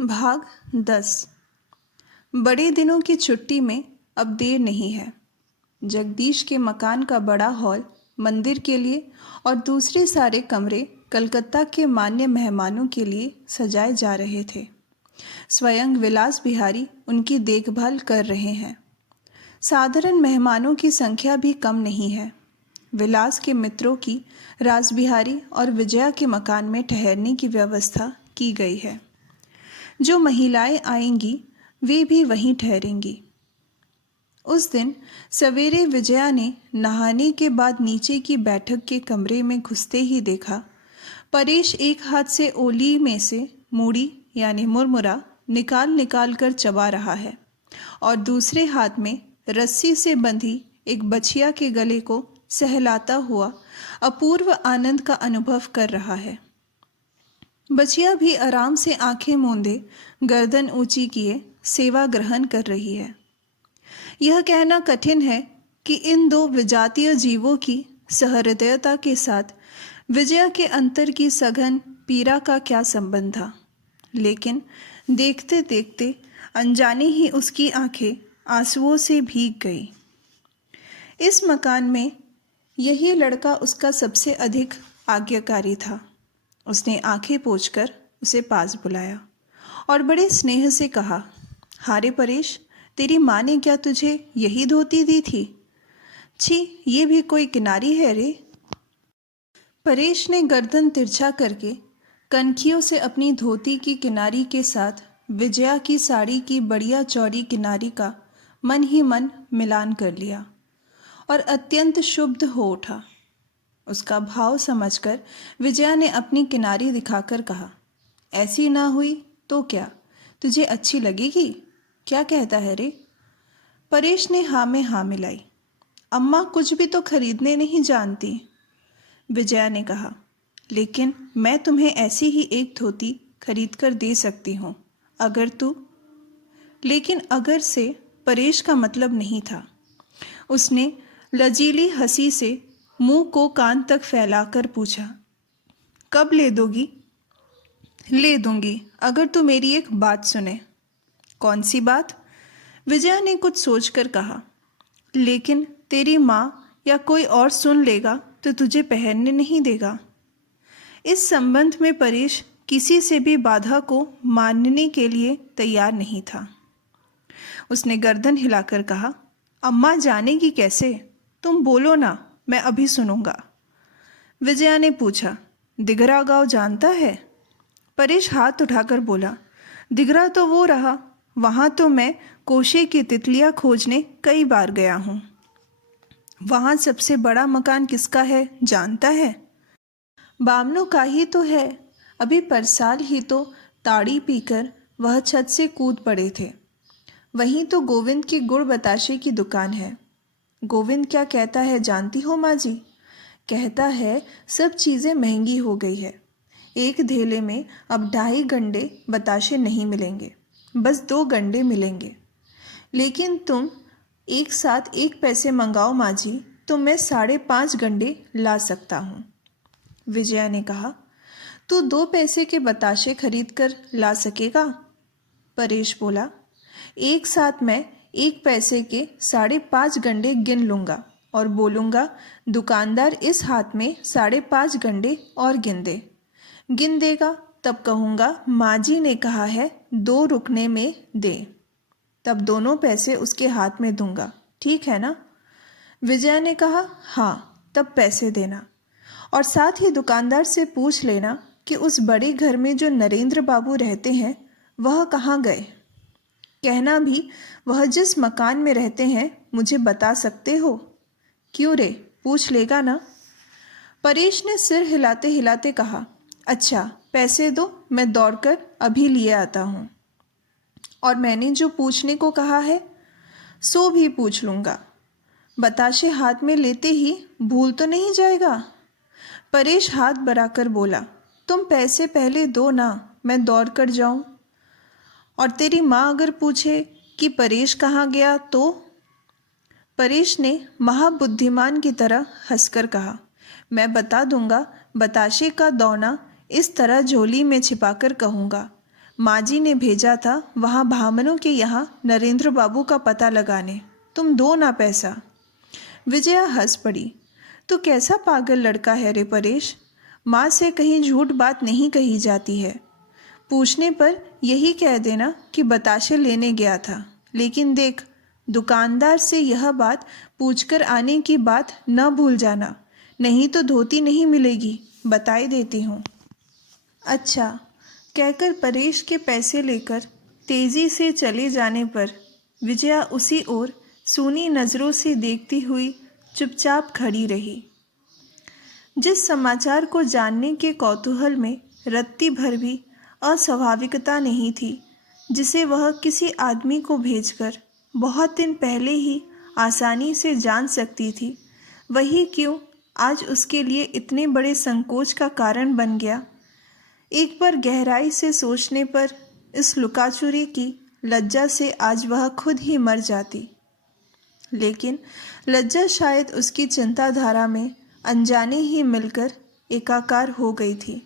भाग 10। बड़े दिनों की छुट्टी में अब देर नहीं है। जगदीश के मकान का बड़ा हॉल मंदिर के लिए और दूसरे सारे कमरे कलकत्ता के मान्य मेहमानों के लिए सजाए जा रहे थे। स्वयं विलास बिहारी उनकी देखभाल कर रहे हैं। साधारण मेहमानों की संख्या भी कम नहीं है। विलास के मित्रों की रासबिहारी और विजया के मकान में ठहरने की व्यवस्था की गई है। जो महिलाएं आएंगी वे भी वहीं ठहरेंगी। उस दिन सवेरे विजया ने नहाने के बाद नीचे की बैठक के कमरे में घुसते ही देखा परेश एक हाथ से ओली में से मूड़ी यानी मुरमुरा निकाल निकाल कर चबा रहा है और दूसरे हाथ में रस्सी से बंधी एक बछिया के गले को सहलाता हुआ अपूर्व आनंद का अनुभव कर रहा है। बछिया भी आराम से आंखें मूंदे गर्दन ऊंची किए सेवा ग्रहण कर रही है। यह कहना कठिन है कि इन दो विजातीय जीवों की सहृदयता के साथ विजया के अंतर की सघन पीड़ा का क्या संबंध था, लेकिन देखते देखते अनजाने ही उसकी आंखें आंसुओं से भीग गई। इस मकान में यही लड़का उसका सबसे अधिक आज्ञाकारी था। उसने आंखें पोंछकर उसे पास बुलाया और बड़े स्नेह से कहा, हारे परेश, तेरी माँ ने क्या तुझे यही धोती दी थी? छी, ये भी कोई किनारी है रे। परेश ने गर्दन तिरछा करके कनखियों से अपनी धोती की किनारी के साथ विजया की साड़ी की बढ़िया चौड़ी किनारी का मन ही मन मिलान कर लिया और अत्यंत क्षुब्ध हो उठा। उसका भाव समझकर विजया ने अपनी किनारी दिखाकर कहा, ऐसी ना हुई तो क्या, तुझे अच्छी लगेगी? क्या कहता है रे? परेश ने हाँ में हाँ मिलाई। अम्मा कुछ भी तो खरीदने नहीं जानती, विजया ने कहा, लेकिन मैं तुम्हें ऐसी ही एक धोती खरीद कर दे सकती हूँ अगर तू। लेकिन अगर से परेश का मतलब नहीं था। उसने लजीली हंसी से मुंह को कान तक फैलाकर पूछा, कब ले दोगी? ले दूंगी अगर तू मेरी एक बात सुने। कौन सी बात? विजया ने कुछ सोचकर कहा, लेकिन तेरी माँ या कोई और सुन लेगा तो तुझे पहनने नहीं देगा। इस संबंध में परेश किसी से भी बाधा को मानने के लिए तैयार नहीं था। उसने गर्दन हिलाकर कहा, अम्मा जानेगी कैसे? तुम बोलो ना, मैं अभी सुनूंगा। विजया ने पूछा, दिघरा गांव जानता है? परेश हाथ उठाकर बोला, दिघरा तो वो रहा, वहां तो मैं कोशे की तितलियां खोजने कई बार गया हूं। वहां सबसे बड़ा मकान किसका है जानता है? बामनों का ही तो है। अभी परसाल ही तो ताड़ी पीकर वह छत से कूद पड़े थे। वहीं तो गोविंद की गुड़ बताशे की दुकान है। गोविंद क्या कहता है जानती हो माँ जी? कहता है सब चीज़ें महंगी हो गई है। एक धेले में अब 2.5 गंडे बताशे नहीं मिलेंगे, बस 2 गंडे मिलेंगे। लेकिन तुम एक साथ 1 पैसे मंगाओ माँ जी, तो मैं 5.5 गंडे ला सकता हूँ। विजया ने कहा, तू 2 पैसे के बताशे खरीद कर ला सकेगा? परेश बोला, एक साथ मैं 1 पैसे के 5.5 गंडे गिन लूँगा और बोलूँगा, दुकानदार इस हाथ में 5.5 गंडे और गिन दे। गिन देगा तब कहूँगा माँ जी ने कहा है 2 रुकने में दे, तब दोनों पैसे उसके हाथ में दूंगा, ठीक है ना? विजया ने कहा, हाँ, तब पैसे देना और साथ ही दुकानदार से पूछ लेना कि उस बड़े घर में जो नरेंद्र बाबू रहते हैं वह कहाँ गए। कहना भी वह जिस मकान में रहते हैं मुझे बता सकते हो। क्यों रे, पूछ लेगा ना? परेश ने सिर हिलाते हिलाते कहा, अच्छा पैसे दो, मैं दौड़कर अभी लिए आता हूँ। और मैंने जो पूछने को कहा है सो भी पूछ लूँगा। बताशे हाथ में लेते ही भूल तो नहीं जाएगा? परेश हाथ बढ़ाकर बोला, तुम पैसे पहले दो ना, मैं दौड़ कर जाऊँ। और तेरी माँ अगर पूछे कि परेश कहाँ गया तो? परेश ने महाबुद्धिमान की तरह हंसकर कहा, मैं बता दूंगा। बताशे का दौना इस तरह झोली में छिपाकर कहूँगा, माँ जी ने भेजा था वहाँ भामनों के यहाँ नरेंद्र बाबू का पता लगाने। तुम दो ना पैसा। विजया हंस पड़ी। तो कैसा पागल लड़का है रे परेश। माँ से कहीं झूठ बात नहीं कही जाती है। पूछने पर यही कह देना कि बताशे लेने गया था। लेकिन देख, दुकानदार से यह बात पूछकर आने की बात न भूल जाना, नहीं तो धोती नहीं मिलेगी, बताई देती हूँ। अच्छा, कहकर परेश के पैसे लेकर तेजी से चले जाने पर विजया उसी ओर सूनी नज़रों से देखती हुई चुपचाप खड़ी रही। जिस समाचार को जानने के कौतूहल में रत्ती भर भी अस्वाभाविकता नहीं थी, जिसे वह किसी आदमी को भेजकर बहुत दिन पहले ही आसानी से जान सकती थी, वही क्यों आज उसके लिए इतने बड़े संकोच का कारण बन गया। एक बार गहराई से सोचने पर इस लुकाचुरी की लज्जा से आज वह खुद ही मर जाती। लेकिन लज्जा शायद उसकी चिंताधारा में अनजाने ही मिलकर एकाकार हो गई थी,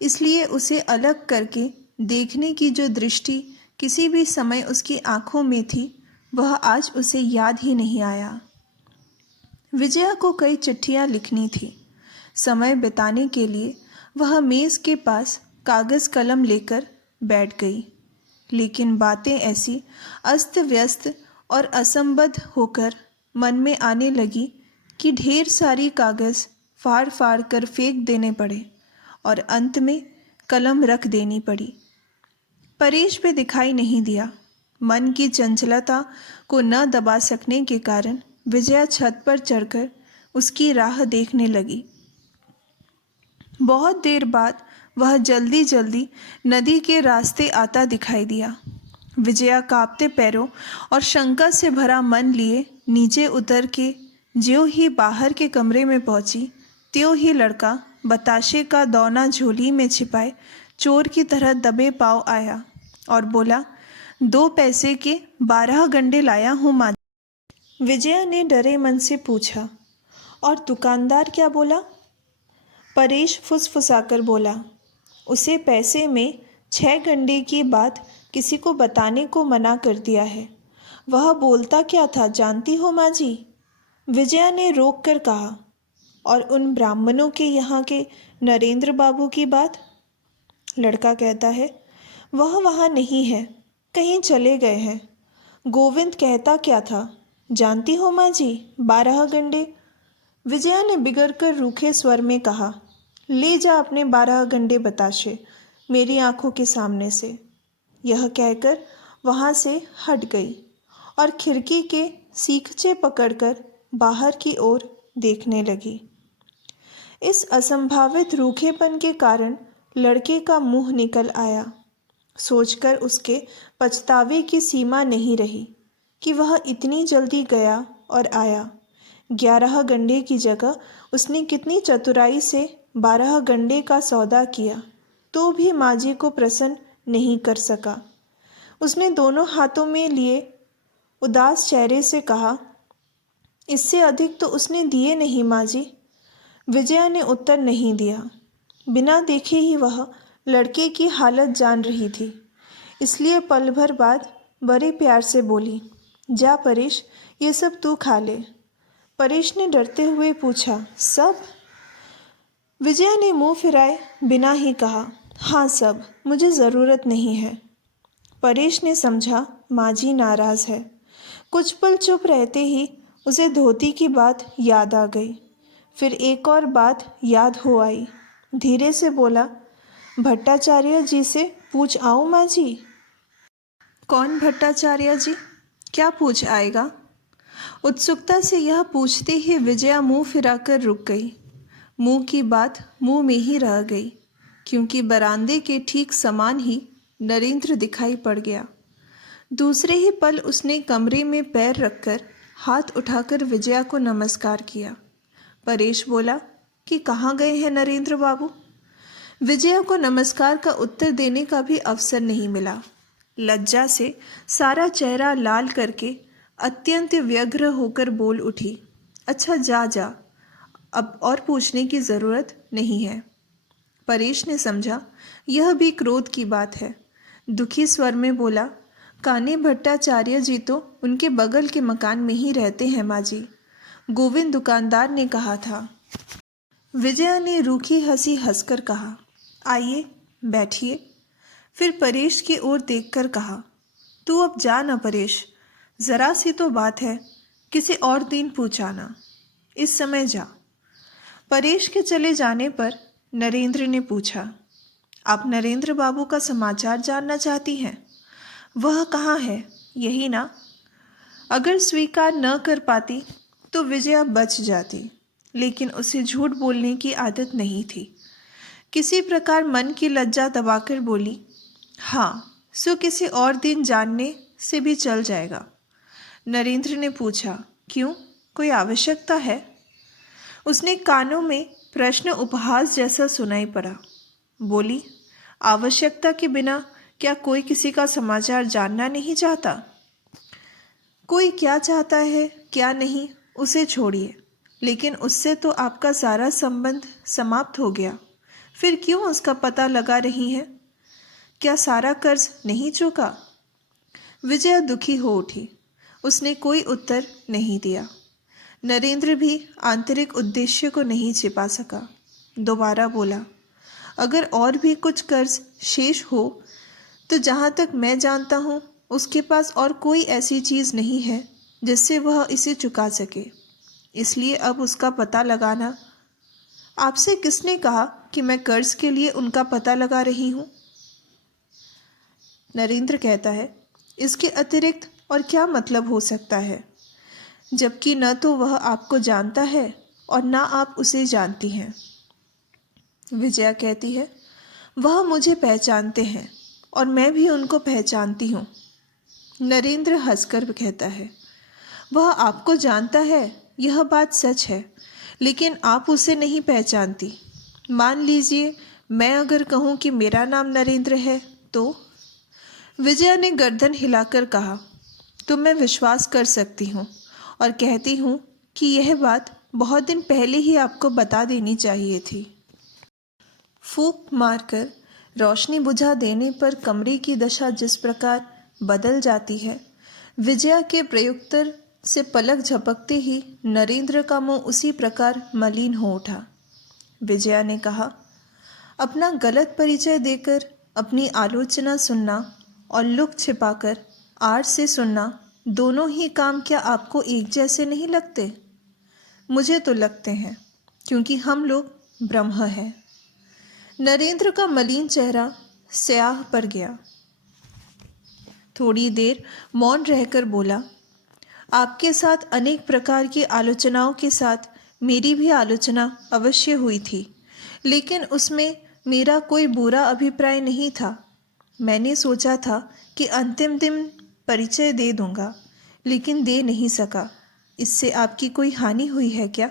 इसलिए उसे अलग करके देखने की जो दृष्टि किसी भी समय उसकी आंखों में थी, वह आज उसे याद ही नहीं आया। विजया को कई चिट्ठियां लिखनी थी। समय बिताने के लिए वह मेज़ के पास कागज़ कलम लेकर बैठ गई, लेकिन बातें ऐसी अस्त व्यस्त और असंबद्ध होकर मन में आने लगी कि ढेर सारी कागज़ फाड़ फाड़ कर फेंक देने पड़े और अंत में कलम रख देनी पड़ी। परेश भी दिखाई नहीं दिया। मन की चंचलता को न दबा सकने के कारण विजया छत पर चढ़कर उसकी राह देखने लगी। बहुत देर बाद वह जल्दी जल्दी नदी के रास्ते आता दिखाई दिया। विजया कांपते पैरों और शंका से भरा मन लिए नीचे उतर के ज्यों ही बाहर के कमरे में पहुंची, त्यों ही लड़का बताशे का दौना झोली में छिपाए चोर की तरह दबे पांव आया और बोला, 2 पैसे के 12 गंडे लाया हूँ माँ। विजया ने डरे मन से पूछा, और दुकानदार क्या बोला? परेश फुसफुसाकर बोला, उसे पैसे में 6 गंडे की बात किसी को बताने को मना कर दिया है। वह बोलता क्या था जानती हो माँ जी? विजया ने रोक कर कहा, और उन ब्राह्मणों के यहाँ के नरेंद्र बाबू की बात? लड़का कहता है, वह वहाँ नहीं है, कहीं चले गए हैं। गोविंद कहता क्या था जानती हो माँ जी? 12 गंडे। विजया ने बिगड़कर रूखे स्वर में कहा, ले जा अपने 12 गंडे बताशे मेरी आंखों के सामने से। यह कहकर वहाँ से हट गई और खिड़की के सीखचे पकड़कर बाहर की ओर देखने लगी। इस असंभावित रूखेपन के कारण लड़के का मुंह निकल आया। सोचकर उसके पछतावे की सीमा नहीं रही कि वह इतनी जल्दी गया और आया। 11 गंडे की जगह उसने कितनी चतुराई से 12 गंडे का सौदा किया, तो भी माँ जी को प्रसन्न नहीं कर सका। उसने दोनों हाथों में लिए उदास चेहरे से कहा, इससे अधिक तो उसने दिए नहीं माँ जी। विजया ने उत्तर नहीं दिया। बिना देखे ही वह लड़के की हालत जान रही थी, इसलिए पल भर बाद बड़े प्यार से बोली, जा परेश, ये सब तू खा ले। परेश ने डरते हुए पूछा, सब? विजया ने मुंह फिराए बिना ही कहा, हाँ सब, मुझे ज़रूरत नहीं है। परेश ने समझा माँ जी नाराज़ है। कुछ पल चुप रहते ही उसे धोती की बात याद आ गई। फिर एक और बात याद हो आई। धीरे से बोला, भट्टाचार्य जी से पूछ आऊँ माँ जी? कौन भट्टाचार्य जी? क्या पूछ आएगा? उत्सुकता से यह पूछते ही विजया मुंह फिराकर रुक गई। मुंह की बात मुंह में ही रह गई, क्योंकि बरामदे के ठीक समान ही नरेंद्र दिखाई पड़ गया। दूसरे ही पल उसने कमरे में पैर रखकर हाथ उठाकर विजया को नमस्कार किया। परेश बोला कि कहाँ गए हैं नरेंद्र बाबू? विजया को नमस्कार का उत्तर देने का भी अवसर नहीं मिला। लज्जा से सारा चेहरा लाल करके अत्यंत व्यग्र होकर बोल उठी, अच्छा जा जा, अब और पूछने की ज़रूरत नहीं है। परेश ने समझा यह भी क्रोध की बात है, दुखी स्वर में बोला, काने भट्टाचार्य जी तो उनके बगल के मकान में ही रहते हैं माँ जी, गोविंद दुकानदार ने कहा था। विजया ने रूखी हंसी हंसकर कहा, आइए बैठिए। फिर परेश की ओर देखकर कहा, तू अब जा न परेश, जरा सी तो बात है, किसी और दिन पूछाना, इस समय जा। परेश के चले जाने पर नरेंद्र ने पूछा, आप नरेंद्र बाबू का समाचार जानना चाहती हैं? वह कहाँ है, यही ना? अगर स्वीकार न कर पाती तो विजया बच जाती, लेकिन उसे झूठ बोलने की आदत नहीं थी। किसी प्रकार मन की लज्जा दबाकर बोली, हाँ, सो किसी और दिन जानने से भी चल जाएगा। नरेंद्र ने पूछा, क्यों, कोई आवश्यकता है? उसने कानों में प्रश्न उपहास जैसा सुनाई पड़ा। बोली, आवश्यकता के बिना क्या कोई किसी का समाचार जानना नहीं चाहता? कोई क्या चाहता है क्या नहीं उसे छोड़िए, लेकिन उससे तो आपका सारा संबंध समाप्त हो गया, फिर क्यों उसका पता लगा रही हैं? क्या सारा कर्ज नहीं चुका? विजया दुखी हो उठी। उसने कोई उत्तर नहीं दिया। नरेंद्र भी आंतरिक उद्देश्य को नहीं छिपा सका। दोबारा बोला, अगर और भी कुछ कर्ज शेष हो तो जहाँ तक मैं जानता हूँ उसके पास और कोई ऐसी चीज़ नहीं है जिससे वह इसे चुका सके, इसलिए अब उसका पता लगाना। आपसे किसने कहा कि मैं कर्ज के लिए उनका पता लगा रही हूँ? नरेंद्र कहता है, इसके अतिरिक्त और क्या मतलब हो सकता है, जबकि न तो वह आपको जानता है और न आप उसे जानती हैं। विजया कहती है, वह मुझे पहचानते हैं और मैं भी उनको पहचानती हूँ। नरेंद्र हंसकर कहता है, वह आपको जानता है, यह बात सच है, लेकिन आप उसे नहीं पहचानती। मान लीजिए मैं अगर कहूँ कि मेरा नाम नरेंद्र है तो? विजया ने गर्दन हिलाकर कहा, तो मैं विश्वास कर सकती हूँ और कहती हूँ कि यह बात बहुत दिन पहले ही आपको बता देनी चाहिए थी। फूंक मारकर रोशनी बुझा देने पर कमरे की दशा जिस प्रकार बदल जाती है, विजया के प्रयुक्तर से पलक झपकते ही नरेंद्र का मुंह उसी प्रकार मलिन हो उठा। विजया ने कहा, अपना गलत परिचय देकर अपनी आलोचना सुनना और लुक छिपाकर आड़ से सुनना, दोनों ही काम क्या आपको एक जैसे नहीं लगते? मुझे तो लगते हैं, क्योंकि हम लोग ब्रह्म हैं। नरेंद्र का मलिन चेहरा स्याह पर गया। थोड़ी देर मौन रहकर बोला, आपके साथ अनेक प्रकार की आलोचनाओं के साथ मेरी भी आलोचना अवश्य हुई थी, लेकिन उसमें मेरा कोई बुरा अभिप्राय नहीं था। मैंने सोचा था कि अंतिम दिन परिचय दे दूंगा, लेकिन दे नहीं सका। इससे आपकी कोई हानि हुई है क्या?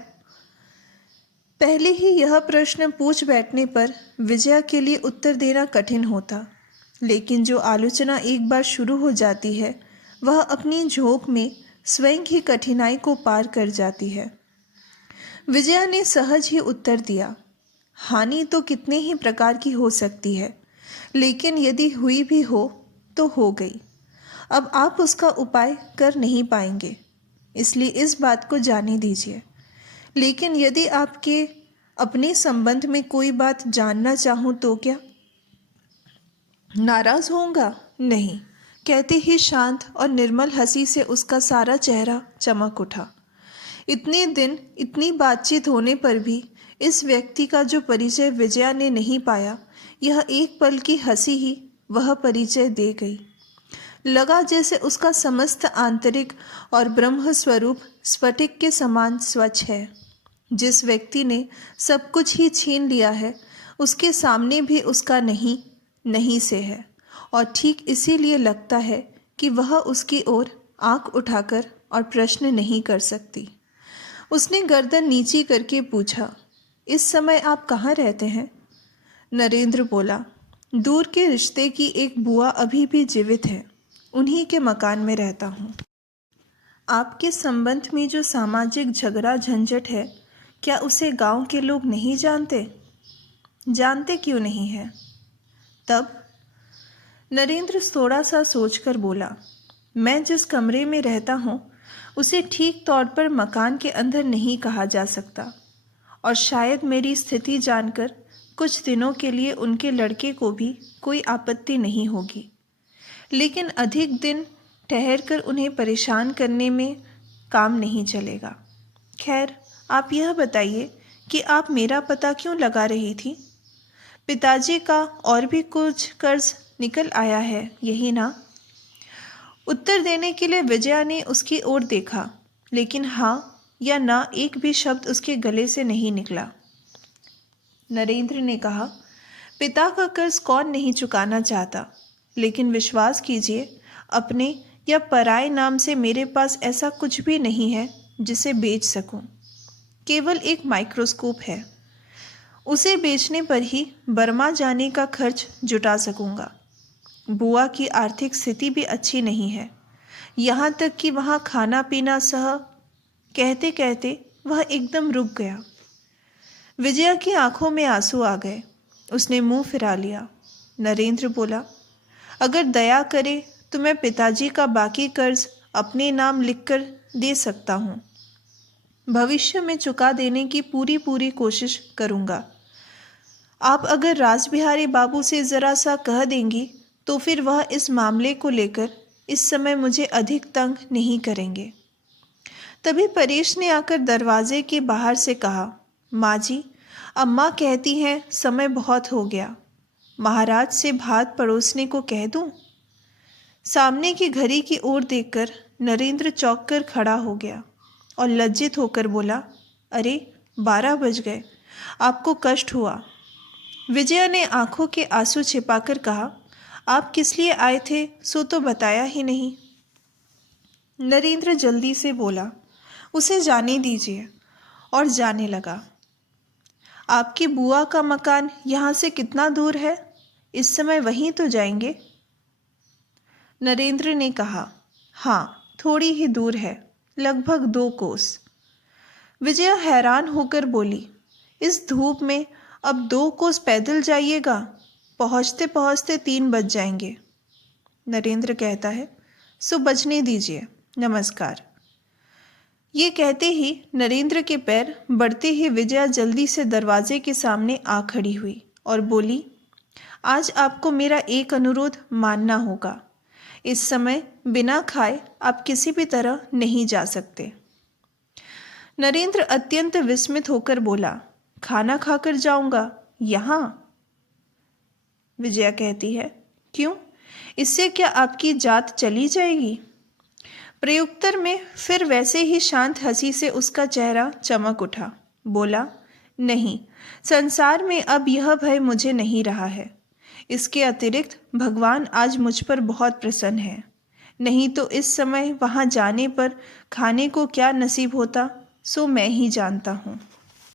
पहले ही यह प्रश्न पूछ बैठने पर विजया के लिए उत्तर देना कठिन होता, लेकिन जो आलोचना एक बार शुरू हो जाती है वह अपनी झोंक में स्वयं ही कठिनाई को पार कर जाती है। विजया ने सहज ही उत्तर दिया, हानि तो कितने ही प्रकार की हो सकती है, लेकिन यदि हुई भी हो तो हो गई। अब आप उसका उपाय कर नहीं पाएंगे, इसलिए इस बात को जाने दीजिए। लेकिन यदि आपके अपने संबंध में कोई बात जानना चाहूँ तो क्या? नाराज होऊंगा? नहीं, कहते ही शांत और निर्मल हंसी से उसका सारा चेहरा चमक उठा। इतने दिन इतनी बातचीत होने पर भी इस व्यक्ति का जो परिचय विजया ने नहीं पाया, यह एक पल की हंसी ही वह परिचय दे गई। लगा जैसे उसका समस्त आंतरिक और ब्रह्म स्वरूप स्फटिक के समान स्वच्छ है। जिस व्यक्ति ने सब कुछ ही छीन लिया है, उसके सामने भी उसका नहीं नहीं से है, और ठीक इसीलिए लगता है कि वह उसकी ओर आंख उठाकर और प्रश्न नहीं कर सकती। उसने गर्दन नीची करके पूछा, इस समय आप कहाँ रहते हैं? नरेंद्र बोला, दूर के रिश्ते की एक बुआ अभी भी जीवित है, उन्हीं के मकान में रहता हूँ। आपके संबंध में जो सामाजिक झगड़ा झंझट है, क्या उसे गांव के लोग नहीं जानते? जानते क्यों नहीं है? तब नरेंद्र थोड़ा सा सोचकर बोला, मैं जिस कमरे में रहता हूँ उसे ठीक तौर पर मकान के अंदर नहीं कहा जा सकता, और शायद मेरी स्थिति जानकर कुछ दिनों के लिए उनके लड़के को भी कोई आपत्ति नहीं होगी, लेकिन अधिक दिन ठहरकर उन्हें परेशान करने में काम नहीं चलेगा। खैर, आप यह बताइए कि आप मेरा पता क्यों लगा रही थी? पिताजी का और भी कुछ कर्ज निकल आया है, यही ना? उत्तर देने के लिए विजया ने उसकी ओर देखा, लेकिन हाँ या ना एक भी शब्द उसके गले से नहीं निकला। नरेंद्र ने कहा, पिता का कर्ज कौन नहीं चुकाना चाहता, लेकिन विश्वास कीजिए, अपने या पराये नाम से मेरे पास ऐसा कुछ भी नहीं है जिसे बेच सकूं। केवल एक माइक्रोस्कोप है, उसे बेचने पर ही बर्मा जाने का खर्च जुटा सकूंगा। बुआ की आर्थिक स्थिति भी अच्छी नहीं है, यहाँ तक कि वहाँ खाना पीना सह। कहते कहते वह एकदम रुक गया। विजया की आंखों में आंसू आ गए। उसने मुंह फिरा लिया। नरेंद्र बोला, अगर दया करे तो मैं पिताजी का बाकी कर्ज अपने नाम लिखकर दे सकता हूँ। भविष्य में चुका देने की पूरी कोशिश करूँगा। आप अगर रासबिहारी बाबू से ज़रा सा कह देंगी तो फिर वह इस मामले को लेकर इस समय मुझे अधिक तंग नहीं करेंगे। तभी परेश ने आकर दरवाजे के बाहर से कहा, माँ जी, अम्मा कहती हैं समय बहुत हो गया, महाराज से भात परोसने को कह दूं? सामने की घड़ी की ओर देखकर नरेंद्र चौंक कर खड़ा हो गया और लज्जित होकर बोला, अरे 12 बज गए, आपको कष्ट हुआ। विजया ने आंखों के आंसू छिपाकर कहा, आप किस लिए आए थे सो तो बताया ही नहीं। नरेंद्र जल्दी से बोला, उसे जाने दीजिए, और जाने लगा। आपकी बुआ का मकान यहाँ से कितना दूर है? इस समय वहीं तो जाएंगे? नरेंद्र ने कहा, हाँ, थोड़ी ही दूर है, लगभग 2 कोस। विजया हैरान होकर बोली, इस धूप में अब 2 कोस पैदल जाइएगा? पहुँचते पहुँचते 3 बज जाएंगे। नरेंद्र कहता है, सो बजने दीजिए, नमस्कार। ये कहते ही नरेंद्र के पैर बढ़ते ही विजया जल्दी से दरवाजे के सामने आ खड़ी हुई और बोली, आज आपको मेरा एक अनुरोध मानना होगा। इस समय बिना खाए आप किसी भी तरह नहीं जा सकते। नरेंद्र अत्यंत विस्मित होकर बोला, खाना खाकर जाऊंगा यहाँ? विजया कहती है, क्यों, इससे क्या आपकी जात चली जाएगी? प्रयुत्तर में फिर वैसे ही शांत हंसी से उसका चेहरा चमक उठा। बोला, नहीं, संसार में अब यह भय मुझे नहीं रहा है। इसके अतिरिक्त भगवान आज मुझ पर बहुत प्रसन्न है, नहीं तो इस समय वहाँ जाने पर खाने को क्या नसीब होता सो मैं ही जानता हूँ।